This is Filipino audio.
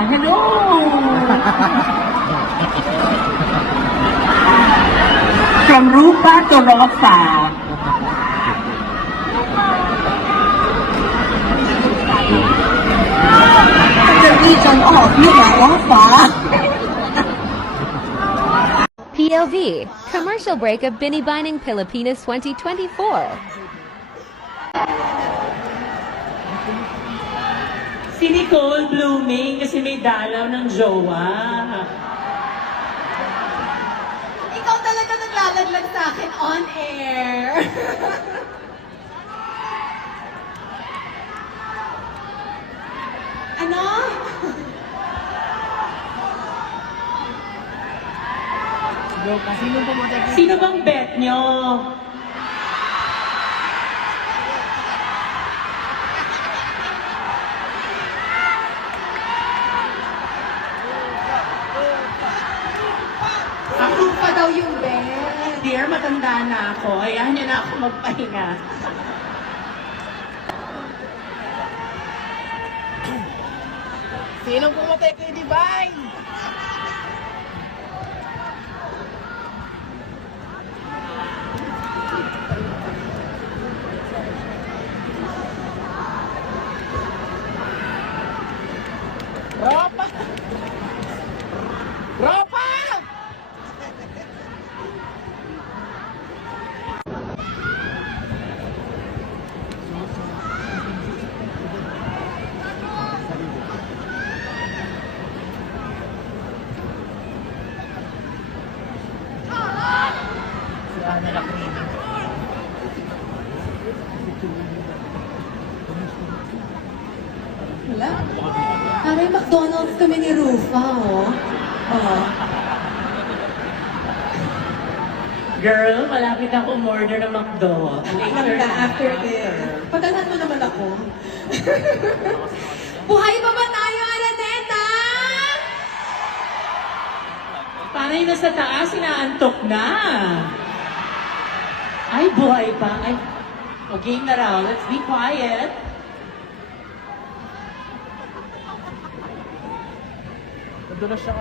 Hello! From Rupa to Rosa. The region of Nueva PLV, commercial break of Binibining Pilipinas 2024. Si Nicole blooming kasi may dalaw ng jowa. Ikaw talaga naglalaglag sa akin on air. Ano? Sino bang bet nyo? Ako pa daw yung best. Dear, matanda na ako. Ayahan niyo na ako magpahinga. Sinong pumatay kay Divine? Ropa! Ropa! Si Ana Lacrini. Wala. Aray, McDonald's kami ni Rufa, oh. Oh. Girl, malapit ako umorder ng McDo. Later Maganda after this. Padalhan mo naman ako. Buhay pa ba tayo, Araneta? Para yung nasa taas, inaantok na. Ay, buhay pa. Ay, game na raw. Let's be quiet. Nadulas siya